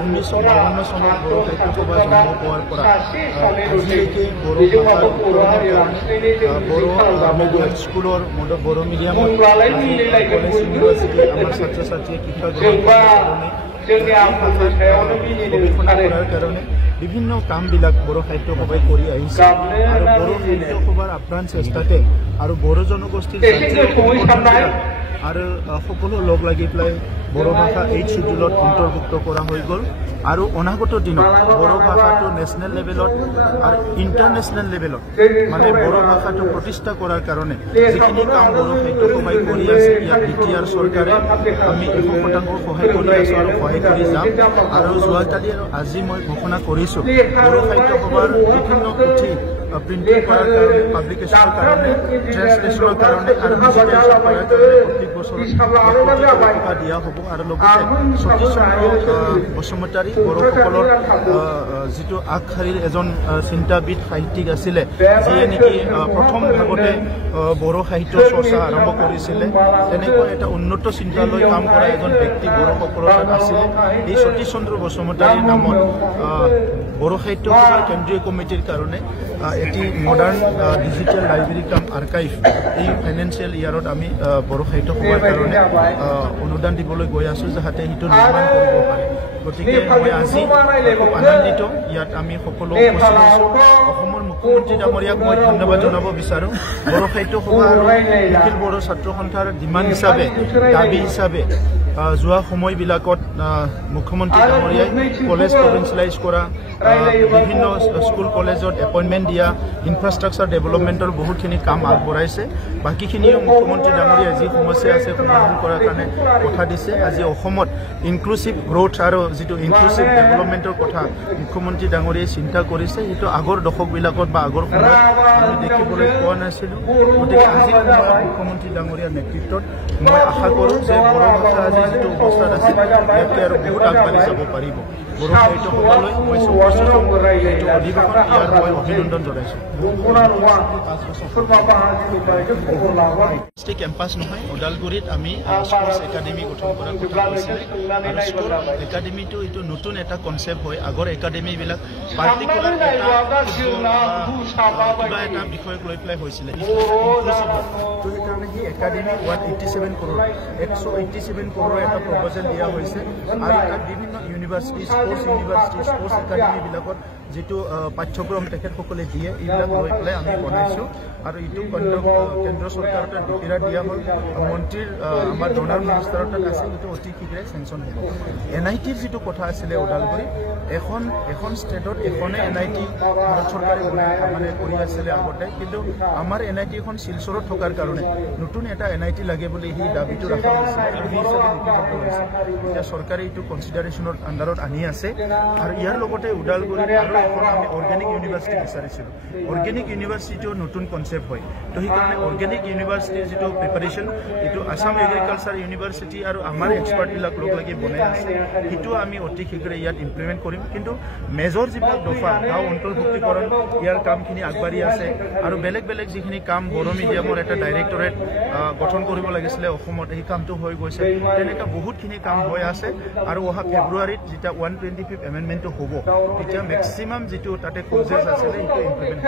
1952 চনত বড়ো সাহিত্য সভা জন্ম হোৱাৰ পৰা আজিলৈকে বড়ো ভাষাৰ উত্তৰণৰ কাৰণে বড়ো স্কুলৰ বড়ো মিডিয়ামত কলেজ ইউনিভাৰ্চিটি আমাৰ ছাত্ৰ ছাত্ৰীয়ে শিক্ষা গ্ৰহণ কৰাৰ কাৰণে বিভিন্ন কামবিলাক বড়ো সাহিত্য সভাই কৰি আহিছে আৰু বড়ো সাহিত্য সভাৰ আপ্ৰাণ চেষ্টাতে আৰু বড়ো জনগোষ্ঠীৰ আৰু সকলো লগ লাগি পেলাই বড়ো ভাষা 8 শিডিউলত অন্তৰ্ভুক্ত কৰা হৈ গ'ল আৰু অনাগত দিনত বড়ো ভাষাটো নেশ্যনেল লেভেলত আৰু ইণ্টাৰনেশ্যনেল লেভেলত মানে বড়ো ভাষাটো প্ৰতিষ্ঠা কৰাৰ কাৰণে যিখিনি কাম বড়ো সাহিত্য সভাই কৰি আছে ইয়াত বিটিআৰ চৰকাৰে আমি 100% সহায় কৰি আছোঁ আৰু সহায় কৰি যাম আৰু যোৱাকালি আৰু আজি মই ঘোষণা কৰিছোঁ বড়ো সাহিত্য সভাৰ বিভিন্ন পুথি প্ৰিণ্টিং কৰাৰ কাৰণে পাব্লিকেশ্যনৰ কাৰণে ট্ৰেন্সলেশ্যনৰ কাৰণে আৰু ডিজিটেলাইজেশ্যন কৰাৰ কাৰণে প্ৰতি বছৰ টকা দিয়া হ'ব আৰু লগতে সতীশ চন্দ্ৰ বসুমতাৰী বড়োসকলৰ যিটো আগশাৰীৰ এজন চিন্তাবিদ সাহিত্যিক আছিলে যিয়ে নেকি প্ৰথম ভাগতে বড়ো সাহিত্য চৰ্চা আৰম্ভ কৰিছিলে তেনেকৈ এটা উন্নত চিন্তালৈ কাম কৰা এজন ব্যক্তি বড়োসকলৰ আছিলে এই সতীশ চন্দ্ৰ বসুমতাৰীৰ নামত বড়ো সাহিত্য সভাৰ কেন্দ্ৰীয় কমিটিৰ কাৰণে এটি মডাৰ্ণ ডিজিটেল লাইব্ৰেৰী কাম আৰ্কাইভ এই ফাইনেন্সিয়েল ইয়াৰত আমি বড়ো সাহিত্য সভাৰ কাৰণে অনুদান দিবলৈ গৈ আছোঁ যাতে সেইটো নিৰ্মাণ কৰিব পাৰে গতিকে মই আজি খুব আনন্দিত ইয়াত আমি সকলো উপস্থিত আছোঁ অসমৰ মুখ্যমন্ত্ৰী ডাঙৰীয়াক মই ধন্যবাদ জনাব বিচাৰোঁ বড়ো সাহিত্য সভা আৰু নিখিল বড়ো ছাত্ৰ সন্থাৰ ডিমাণ্ড হিচাপে দাবী হিচাপে যোৱা সময়বিলাকত মুখ্যমন্ত্ৰী ডাঙৰীয়াই কলেজ প্ৰভিন্সিয়েলাইজ কৰা বিভিন্ন স্কুল কলেজত এপইণ্টমেণ্ট দিয়া ইনফ্ৰাষ্ট্ৰাকচাৰ ডেভেলপমেণ্টৰ বহুতখিনি কাম আগবঢ়াইছে বাকীখিনিও মুখ্যমন্ত্ৰী ডাঙৰীয়াই যি সমস্যা আছে সমাধান কৰাৰ কাৰণে কথা দিছে আজি অসমত ইনক্লুচিভ গ্ৰথ আৰু যিটো ইনক্লুচিভ ডেভেলপমেণ্টৰ কথা মুখ্যমন্ত্ৰী ডাঙৰীয়াই চিন্তা কৰিছে সেইটো আগৰ দশকবিলাকত বা আগৰ সময়ত আমি দেখিবলৈ পোৱা নাছিলোঁ গতিকে আজি মুখ্যমন্ত্ৰী ডাঙৰীয়াৰ নেতৃত্বত মই আশা কৰোঁ যে বড়ো ভাষা আজি যিটো অৱস্থাত আছে ইয়াতকৈ আৰু বহুত আগবাঢ়ি যাব পাৰিব বড়ো সাহিত্য সভালৈ মই এইটো অধিৱেশন ইয়াৰ মই অভিনন্দন জনাইছোঁ কেম্পাছ নহয় ওদালগুৰিত আমি স্পৰ্টছ একাডেমি গঠন কৰাৰ কথা কৈছিলে আৰু স্পৰ্টছ একাডেমিটো এইটো নতুন এটা কনচেপ্ট হয় আগৰ একাডেমিবিলাক পাৰ্টিকুলাৰ কিবা এটা বিষয়ক লৈ পেলাই হৈছিলে তো সেইকাৰণে সেই একাডেমি 187 কৰোৰ 187 কৰোৰৰ এটা প্ৰপ'জেল দিয়া হৈছে আৰু তাত বিভিন্ন ইউনিভাৰ্চিটি স্পৰ্টছ একাডেমিবিলাকত যিটো পাঠ্যক্ৰম তেখেতসকলে দিয়ে এইবিলাক লৈ পেলাই আমি বনাইছোঁ আৰু এইটো কেন্দ্ৰ চৰকাৰৰ তাত ডিক্লেয়াৰ দিয়া হ'ল মন্ত্ৰীৰ আমাৰ ডনাৰ মিনিষ্টাৰৰ তাত আছে এইটো অতি শীঘ্ৰে চেংচন হ'ব NITৰ যিটো কথা আছিলে ওদালগুৰিত এখন ষ্টেটত এখনে NIT ভাৰত চৰকাৰে মানে কৰি আছিলে আগতে কিন্তু আমাৰ NIT এখন শিলচৰত থকাৰ কাৰণে নতুন এটা NIT লাগে বুলি সেই দাবীটো ৰখা হৈছিল আৰু সেই হিচাপে লিখিত হৈছে এতিয়া চৰকাৰে এইটো কনচিডাৰেশ্যনৰ আণ্ডাৰত আনি আছে আৰু ইয়াৰ লগতে ওদালগুৰিত আৰু এখন আমি অৰ্গেনিক ইউনিভাৰ্চিটি বিচাৰিছিলোঁ অৰ্গেনিক ইউনিভাৰ্চিটিও নতুন কনচেপ্ট হয় তো সেইকাৰণে অৰ্গেনিক ইউনিভাৰ্চিটিৰ যিটো প্ৰিপাৰেশ্যন এইটো আছাম এগ্ৰিকালচাৰ ইউনিভাৰ্চিটি আৰু আমাৰ এক্সপাৰ্টবিলাক লগ লাগি বনাই আছে সেইটো আমি অতি শীঘ্ৰে ইয়াত ইমপ্লিমেণ্ট কৰিম কিন্তু মেজৰ যিবিলাক দফা গাঁও অন্তৰ্ভুক্তিকৰণ ইয়াৰ কামখিনি আগবাঢ়ি আছে আৰু বেলেগ বেলেগ যিখিনি কাম বড়ো মিডিয়ামৰ এটা ডাইৰেক্টৰেট গঠন কৰিব লাগিছিলে অসমত সেই কামটো হৈ গৈছে তেনেকুৱা বহুতখিনি কাম হৈ আছে আৰু অহা ফেব্ৰুৱাৰীত যেতিয়া 125th এমেণ্ডমেণ্টটো হ'ব তেতিয়া মেক্সিমাম যিটো তাতে ক্লজেছ আছিলে সেইটো ইমপ্লিমেণ্ট